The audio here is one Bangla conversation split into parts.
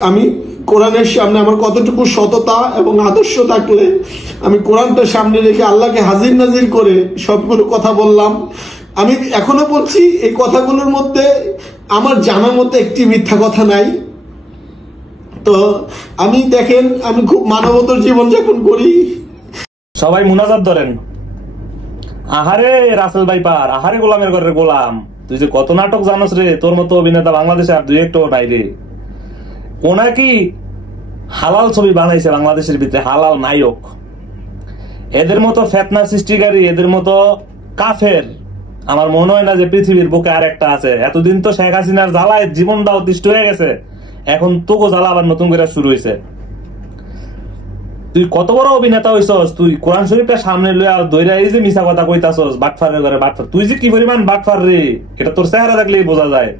আমি কোরআনের সামনে আমার কতটুকু সততা এবং আদর্শ থাকলে আমি কোরআনটা সামনে রেখে আল্লাহকে হাজির নাজির করে সবগুলো কথা বললাম। আমি এখনো বলছি এই কথাগুলোর মধ্যে আমার জানার মতো একটি মিথ্যা কথা নাই। তো আমি দেখেন আমি খুব মানবতার জীবনযাপন করি। সবাই মুনাজাত ধরেন। আহারে রাসেল ভাইপার, আহারে গোলামের ঘরের গোলাম, তুই যে কত নাটক জানোস রে। তোর মতো অভিনেতা বাংলাদেশে আর দুই একটা বাইরে। কোনা কি হালাল ছবি বানাইছে বাংলাদেশের ভিতরে, হালাল নায়ক। এদের মতো ফেতনা সৃষ্টিকারী, এদের মতো কাফের আমার মনে হয় না যে পৃথিবীর বুকে আর একটা আছে। এতদিন তো শেখ হাসিনার জ্বালায় জীবনটা অতিষ্ঠ হয়ে গেছে, এখন তোকে জ্বালা আবার নতুন করে শুরু হয়েছে। তুই কত বড় অভিনেতা হইছস, তুই কোরআন শরীফটা সামনে লইয়া দইরা এই যে মিছা কথা কইতাছস, বাটফারের ঘরে বাটফার। তুই যে কি পরিমাণ বাটফার রে, এটা তোর চেহারা দেখলেই বোঝা যায়।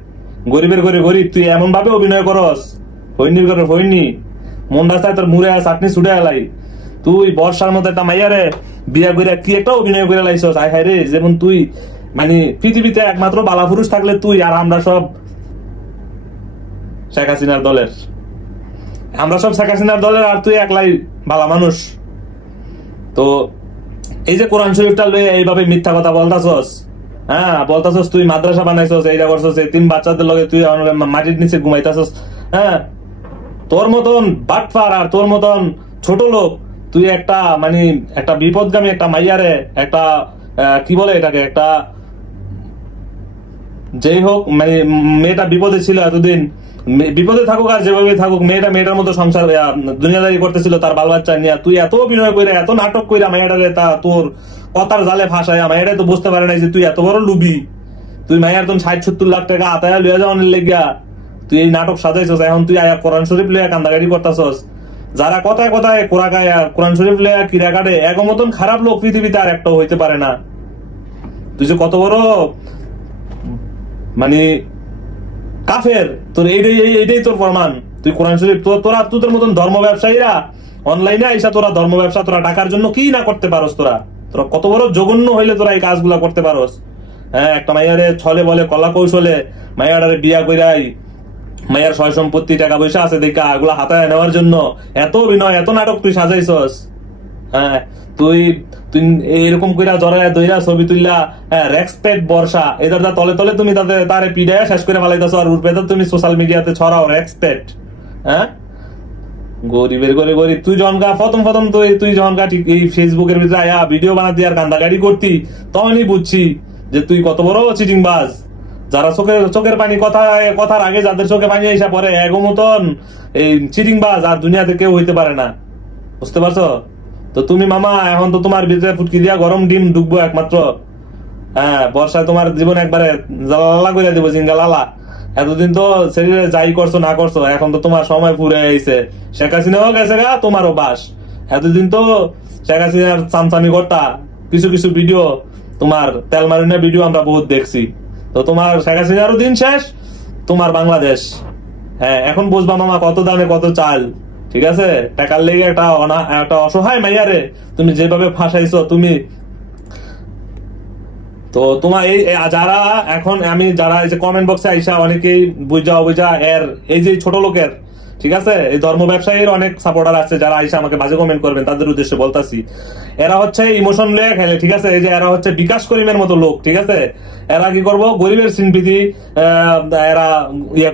গরিবের ঘরে গরিব, তুই এমন ভাবে অভিনয় করস, হইনির ঘরে হইনি, মনটা চায় তোর মুড়ে চাটনি ছুটে এলাই। তুই বর্ষার মতো একটা মাইয়ারে বিয়া করে কি একটা অভিনয় করে লাইছস। আয় হায় রে, যেমন তুই মানে পৃথিবীতে একমাত্র বালা পুরুষ থাকলে তুই, আর আমরা সব শেখ হাসিনার দলের। আমরা সব শেখ হাসিনার দলের, আর তুই একলাই ভালা মানুষ। তো এই যে কোরআন শরীফটা লয়ে এইভাবে মিথ্যা কথা বলতাছস, হ্যাঁ বলতাছস তুই মাদ্রাসা বানাইছস, এইটা করছস, এই 3 বাচ্চাদের লগে তুই মাটির নিচে ঘুমাইতাছস। হ্যাঁ, তোর মতন বাটফার আর তোর মতন ছোট লোক, তুই একটা মানে একটা বিপদগামী একটা মাইয়ারে, একটা কি বলে এটাকে, একটা যেই হোক মানে মেয়েটা বিপদে ছিল এতদিন, বিপদে থাকুক আর যেভাবে থাকুক, মেয়েটার মতো সংসার দুনিয়াদারি করতেছিল তার বাল বাচ্চা নিয়ে। তুই এত অভিনয় করে, এত নাটক করে মাইয়াটারে তা তোর কথার জালে ফাঁসায়, মাইয়াটা তো বুঝতে পারে নাই যে তুই এত বড় লুবি। তুই মাইয়ার তো 60-70 লাখ টাকা আতায়া লইয়া যাওয়ার লেগিয়া তুই এই নাটক সাজাইছস। এখন তুই আয়া কোরআন শরীফ লইয়া কান্দাগাড়ি করতেছস। যারা কথায় কথায় কোরআন শরীফ লইয়া কিরা কাটে, এক মতন খারাপ লোক পৃথিবীতে আর একটা হইতে পারে না। তুই যে কত বড় মানে কাফের, তোর এইটাই তোর প্রমাণ। তুই কোরআন শরীফ তোদের মতন ধর্ম ব্যবসায়ীরা অনলাইনে আইসা তোরা ধর্ম ব্যবসা তোরা টাকার জন্য কি না করতে পারস। তোরা কত বড় জঘন্য হইলে তোরা এই কাজগুলা করতে পারস। হ্যাঁ, একটা মাইয়ারে ছলে বলে কলা কৌশলে মাইয়ারে বিয়া কইরাই, মাইয়ার সয় সম্পত্তি টাকা পয়সা আছে দেখা এগুলা হাতায় নেওয়ার জন্য এত অভিনয়, এত নাটক তুই সাজাইছস। হ্যাঁ, তুই এরকম কইরা জড়ায় দইরা ছবি তুললা, হ্যাঁ রেক্সপেক্ট বর্ষা এদের তলে তলে তুমি তারে পিডায় শেষ করে ফেলাইতেছো, আর উঠবে তুমি সোশ্যাল মিডিয়াতে ছড়াও রেক্সপেক্ট। হ্যাঁ, গরিবের ঘরে গরিব। তুই জনকা প্রথম তুই জনকা ঠিক এই ফেসবুকের ভিতরে আয়া ভিডিও বানাতি আর কান্দাগাড়ি করতি, তখনই বুঝছি যে তুই কত বড় চিটিং বাজ। যারা চোখের পানি কথার আগে যাদের চোখে পানি এসে পড়ে, এগো মতন এই চিটিং বাজ আর দুনিয়াতে কেউ হইতে পারে না। বুঝতে পারছো? তো তুমি মামা এখন তো তোমার ভিতরে ফুটকি দিয়া গরম ডিম ডুববো একমাত্র। হ্যাঁ, বর্ষায় তোমার জীবন একবারে জ্বালা করে দিব, জিঙ্গালালা। এতদিন তো শরীরে যাই করছো না করছো, এখন তো তোমার সময় পুরে আইছে। শেখ হাসিনাও গেছে গা, তোমারও বাস। এতদিন তো শেখ হাসিনার চামচামি করতা, কিছু কিছু ভিডিও তোমার তেল মারিনা ভিডিও আমরা বহুত দেখছি। তো তোমার শেখ হাসিনারও দিন শেষ, তোমার বাংলাদেশ। হ্যাঁ, এখন বুঝবা মামা কত দামে কত চাল। ঠিক আছে, টাকার লেগে একটা অসহায় মাইয়ারে তুমি যেভাবে ফাঁসাইছো তুমি। তো তোমার এই যারা এখন আমি যারা এই যে কমেন্ট বক্সে আইসা অনেকেই বুঝা এর এই যে ছোট লোকের, ঠিক আছে, এই ধর্ম ব্যবসায়ীর অনেক সাপোর্টার আছে যারা আইসা আমাকে বাজে কমেন্ট করবেন, তাদের উদ্দেশ্যে বলতাছি, এরা হচ্ছে ইমোশন লয়ে খেলে। ঠিক আছে, এই যে এরা হচ্ছে বিকাশ করিমের মতো লোক। ঠিক আছে, এরা কি করবো, গরিবের সিম্পিতি এরা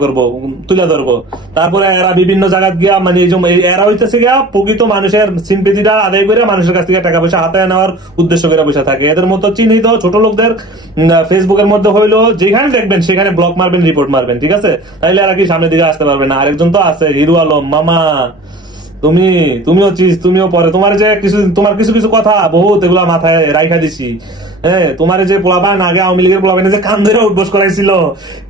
করবো, তুলে ধরবো। তারপরে এরা বিভিন্ন জায়গা গিয়া মানে এরা হইতেছে গিয়া প্রকৃত মানুষের সিম্পিতিটা আদায় করে মানুষের কাছ থেকে টাকা পয়সা হাতায় নেওয়ার উদ্দেশ্য করে বসে থাকে। এদের মতো চিহ্নিত ছোট লোকদের ফেসবুকের মধ্যে হইলো যেখানে দেখবেন সেখানে ব্লক মারবেন, রিপোর্ট মারবেন। ঠিক আছে, তাইলে এরা কি সামনের দিকে আসতে পারবে না। আরেকজন তো আছে হিরু আলম মামা, তুমিও পরে তোমার কিছু কিছু কথা বহুত এগুলা মাথায় রাইখা দিছি। হ্যাঁ, তোমার যে পোলাপান আগে আওয়ামী লীগের পোলাপানে যে কান ধরে উঠবোস করাইছিল,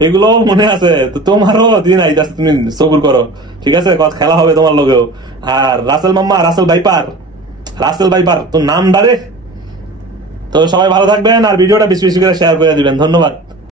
এগুলো মনে আছে। তো তোমারও দিন আইতাছে, তুমি সবুর করো। ঠিক আছে, খেলা হবে তোমার লগেও। আর রাসেল মাম্মা, রাসেল ভাইপার তোর নাম ডারে। তো সবাই ভালো থাকবেন, আর ভিডিওটা বেশি বেশি করে শেয়ার করে দিবেন। ধন্যবাদ।